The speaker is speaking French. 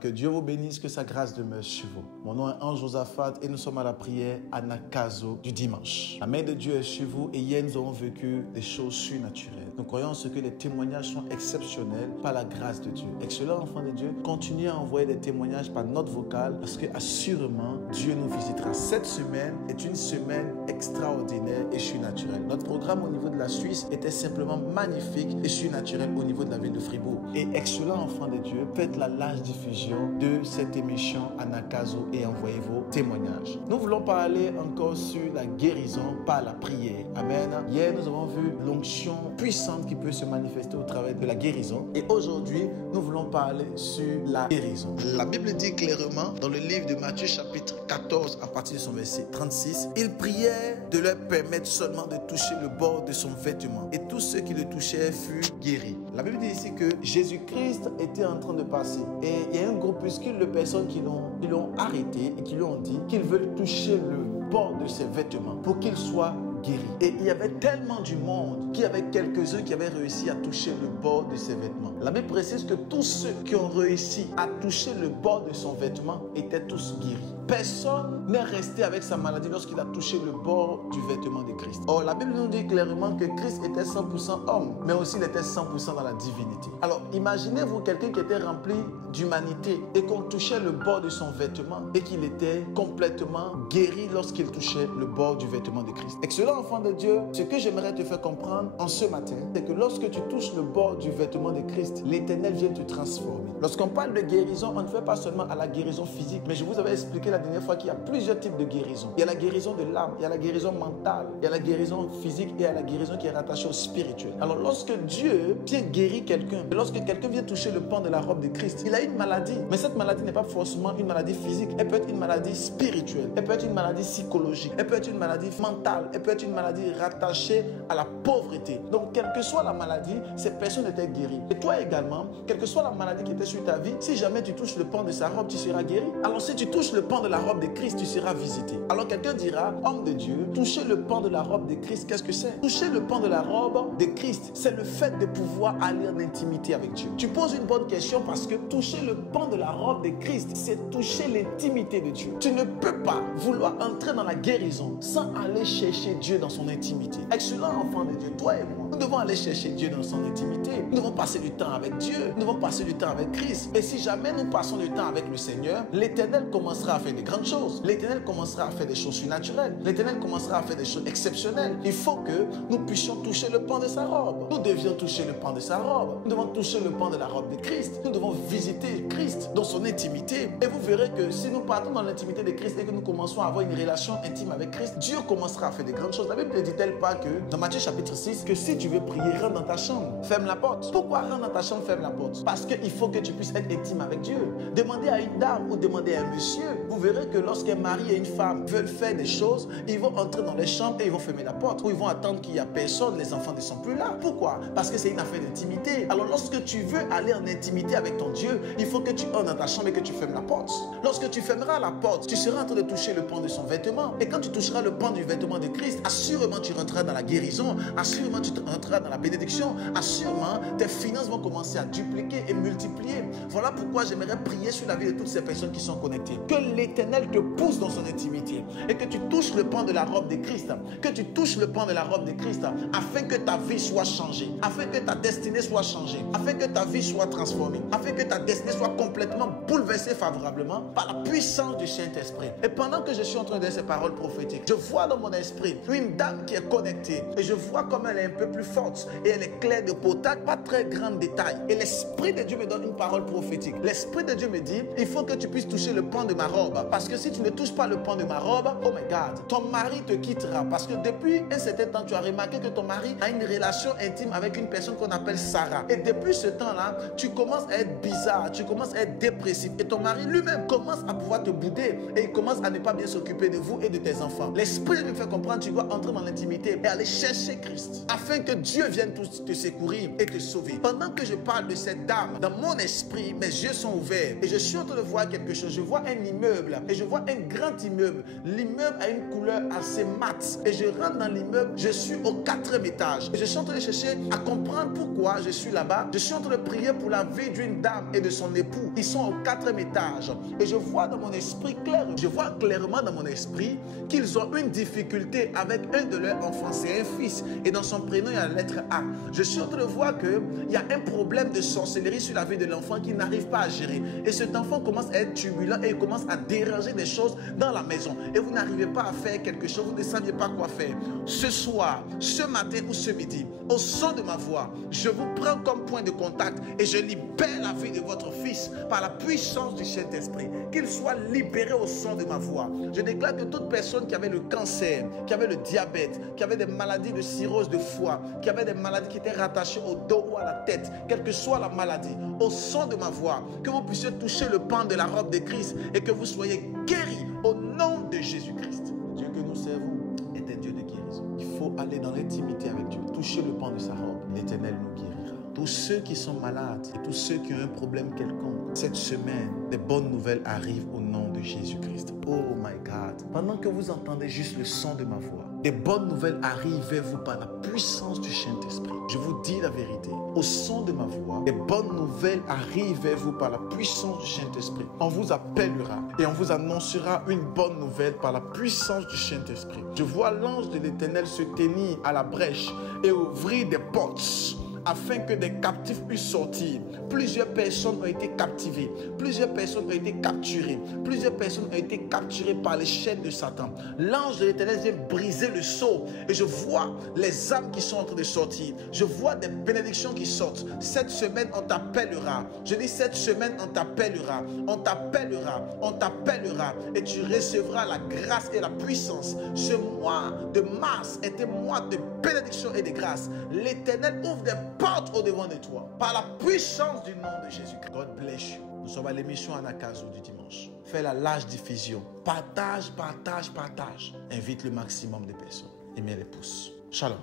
Que Dieu vous bénisse, que sa grâce demeure sur vous. Mon nom est Ange Josaphat et nous sommes à la prière à Nakazo du dimanche. La main de Dieu est sur vous et hier nous avons vécu des choses surnaturelles. Nous croyons en ce que les témoignages sont exceptionnels par la grâce de Dieu. Excellent enfant de Dieu, continuez à envoyer des témoignages par note vocale parce que assurément Dieu nous visitera. Cette semaine est une semaine extraordinaire et surnaturelle. Notre programme au niveau de la Suisse était simplement magnifique et surnaturel au niveau de la ville de Fribourg. Et excellent enfant de Dieu, faites la large diffusion de cette émission à Nakazo et envoyez vos témoignages. Nous voulons parler encore sur la guérison par la prière. Amen. Hier, nous avons vu l'onction puissante qui peut se manifester au travers de la guérison. Et aujourd'hui, nous voulons parler sur la guérison. La Bible dit clairement dans le livre de Matthieu chapitre 14 à partir de son verset 36, il priait de leur permettre seulement de toucher le bord de son vêtement. Et tous ceux qui le touchaient furent guéris. La Bible dit ici que Jésus-Christ était en train de passer. Et il y a un groupuscule de personnes qui l'ont arrêté et qui lui ont dit qu'ils veulent toucher le bord de ses vêtements pour qu'il soit guéri. Et il y avait tellement du monde qu'il y avait quelques-uns qui avaient réussi à toucher le bord de ses vêtements. La Bible précise que tous ceux qui ont réussi à toucher le bord de son vêtement étaient tous guéris. Personne n'est resté avec sa maladie lorsqu'il a touché le bord du vêtement de Christ. Or, la Bible nous dit clairement que Christ était 100% homme, mais aussi il était 100% dans la divinité. Alors, imaginez-vous quelqu'un qui était rempli d'humanité et qu'on touchait le bord de son vêtement et qu'il était complètement guéri lorsqu'il touchait le bord du vêtement de Christ. Excellent enfant de Dieu, ce que j'aimerais te faire comprendre en ce matin, c'est que lorsque tu touches le bord du vêtement de Christ, l'Éternel vient te transformer. Lorsqu'on parle de guérison, on ne fait pas seulement à la guérison physique, mais je vous avais expliqué la dernière fois qu'il y a plusieurs types de guérison. Il y a la guérison de l'âme, il y a la guérison mentale, il y a la guérison physique et il y a la guérison qui est rattachée au spirituel. Alors lorsque Dieu vient guérir quelqu'un, lorsque quelqu'un vient toucher le pan de la robe de Christ, il a une maladie, mais cette maladie n'est pas forcément une maladie physique, elle peut être une maladie spirituelle, elle peut être une maladie psychologique, elle peut être une maladie mentale, elle peut être une maladie rattachée à la pauvreté. Donc quelle que soit la maladie, cette personne était guérie. Et toi également, quelle que soit la maladie qui était sur ta vie, si jamais tu touches le pan de sa robe, tu seras guéri. Alors si tu touches le pan de la robe de Christ, tu seras visité. Alors quelqu'un dira, homme de Dieu, toucher le pan de la robe de Christ, qu'est-ce que c'est? Toucher le pan de la robe de Christ, c'est le fait de pouvoir aller en intimité avec Dieu. Tu poses une bonne question parce que toucher le pan de la robe de Christ, c'est toucher l'intimité de Dieu. Tu ne peux pas vouloir entrer dans la guérison sans aller chercher Dieu dans son intimité. Excellent enfant de Dieu, toi et moi, nous devons aller chercher Dieu dans son intimité. Nous devons passer du temps avec Dieu. Nous devons passer du temps avec Christ. Et si jamais nous passons du temps avec le Seigneur, l'Éternel commencera à faire de grandes choses. L'Éternel commencera à faire des choses surnaturelles. L'Éternel commencera à faire des choses exceptionnelles. Il faut que nous puissions toucher le pan de sa robe. Nous devions toucher le pan de sa robe. Nous devons toucher le pan de la robe de Christ. Nous devons visiter Christ dans son intimité. Et vous verrez que si nous partons dans l'intimité de Christ et que nous commençons à avoir une relation intime avec Christ, Dieu commencera à faire de grandes choses. La Bible ne dit-elle pas que dans Matthieu chapitre 6, que si tu veux prier, rentre dans ta chambre, ferme la porte. Pourquoi rentre dans ta chambre, ferme la porte? Parce qu'il faut que tu puisses être intime avec Dieu. Demandez à une dame ou demandez à un monsieur. Vous verrez que lorsqu'un mari et une femme veulent faire des choses, ils vont entrer dans les chambres et ils vont fermer la porte. Ou ils vont attendre qu'il n'y a personne, les enfants ne sont plus là. Pourquoi? Parce que c'est une affaire d'intimité. Alors lorsque tu veux aller en intimité avec ton Dieu, il faut que tu entres dans ta chambre et que tu fermes la porte. Lorsque tu fermeras la porte, tu seras en train de toucher le pan de son vêtement. Et quand tu toucheras le pan du vêtement de Christ, assurément tu rentreras dans la guérison, assurément tu rentreras dans la bénédiction, assurément tes finances vont commencer à dupliquer et multiplier. Voilà pourquoi j'aimerais prier sur la vie de toutes ces personnes qui sont connectées. Que l'Éternel te pousse dans son intimité et que tu touches le pan de la robe de Christ, que tu touches le pan de la robe de Christ afin que ta vie soit changée, afin que ta destinée soit changée, afin que ta vie soit transformée, afin que ta destinée soit complètement bouleversée favorablement par la puissance du Saint-Esprit. Et pendant que je suis en train de dire ces paroles prophétiques, je vois dans mon esprit une dame qui est connectée et je vois comme elle est un peu plus forte et elle est claire de peau, pas très grande détail. Et l'Esprit de Dieu me donne une parole prophétique. L'Esprit de Dieu me dit, il faut que tu puisses toucher le pan de ma robe, parce que si tu ne touches pas le pan de ma robe, oh my God, ton mari te quittera, parce que depuis un certain temps, tu as remarqué que ton mari a une relation intime avec une personne qu'on appelle Sarah. Et depuis ce temps-là, tu commences à être bizarre, tu commences à être dépressif et ton mari lui-même commence à pouvoir te bouder et il commence à ne pas bien s'occuper de vous et de tes enfants. L'Esprit me fait comprendre, tu dois entrer dans l'intimité et aller chercher Christ afin que Dieu vienne te secourir et te sauver. Pendant que je parle de cette dame, dans mon esprit, mes yeux sont ouverts et je suis en train de voir quelque chose. Je vois un immeuble et je vois un grand immeuble. L'immeuble a une couleur assez mate et je rentre dans l'immeuble. Je suis au 4e étage et je suis en train de chercher à comprendre pourquoi je suis là-bas. Je suis en train de prier pour la vie d'une dame et de son époux. Ils sont au 4e étage et je vois dans mon esprit clair. Je vois clairement dans mon esprit qu'ils ont une difficulté avec un de leurs enfants. C'est un fils et dans son prénom il y a la lettre A. Je suis en train de voir qu'il y a un problème de sorcellerie sur la vie de l'enfant qui n'arrive pas à gérer. Et cet enfant commence à être turbulent et il commence à déranger des choses dans la maison. Et vous n'arrivez pas à faire quelque chose, vous ne saviez pas quoi faire. Ce soir, ce matin ou ce midi, au son de ma voix, je vous prends comme point de contact et je libère la vie de votre fils par la puissance du Saint-Esprit. Qu'il soit libéré au son de ma voix. Je déclare que toute personne qui avait le cancer, qui avait le diabète, qui avait des maladies de cirrhose de foie, qui avait des maladies qui étaient rattachées au dos ou à la tête, quelle que soit la maladie, au son de ma voix, que vous puissiez toucher le pan de la robe de Christ et que vous soyez guéris au nom de Jésus-Christ. Dieu que nous servons est un Dieu de guérison. Il faut aller dans l'intimité avec Dieu, toucher le pan de sa robe. L'Éternel nous guérira. Tous ceux qui sont malades et tous ceux qui ont un problème quelconque, cette semaine, des bonnes nouvelles arrivent au nom de Jésus-Christ. Oh my God. Pendant que vous entendez juste le son de ma voix, des bonnes nouvelles arrivent vers vous par la puissance du Saint-Esprit. Je vous dis la vérité. Au son de ma voix, des bonnes nouvelles arrivent vers vous par la puissance du Saint-Esprit. On vous appellera et on vous annoncera une bonne nouvelle par la puissance du Saint-Esprit. Je vois l'ange de l'Éternel se tenir à la brèche et ouvrir des portes afin que des captifs puissent sortir. Plusieurs personnes ont été captivées. Plusieurs personnes ont été capturées. Plusieurs personnes ont été capturées par les chaînes de Satan. L'ange de l'Éternel vient briser le sceau. Et je vois les âmes qui sont en train de sortir. Je vois des bénédictions qui sortent. Cette semaine, on t'appellera. Je dis cette semaine, on t'appellera. On t'appellera. On t'appellera. Et tu recevras la grâce et la puissance. Ce mois de mars est un mois de bénédiction et de grâce. L'Éternel ouvre des portes au devant de toi par la puissance du nom de Jésus-Christ. God bless you. Nous sommes à l'émission Anakazo du dimanche. Fais la large diffusion. Partage, partage, partage. Invite le maximum de personnes. Et mets les pouces. Shalom.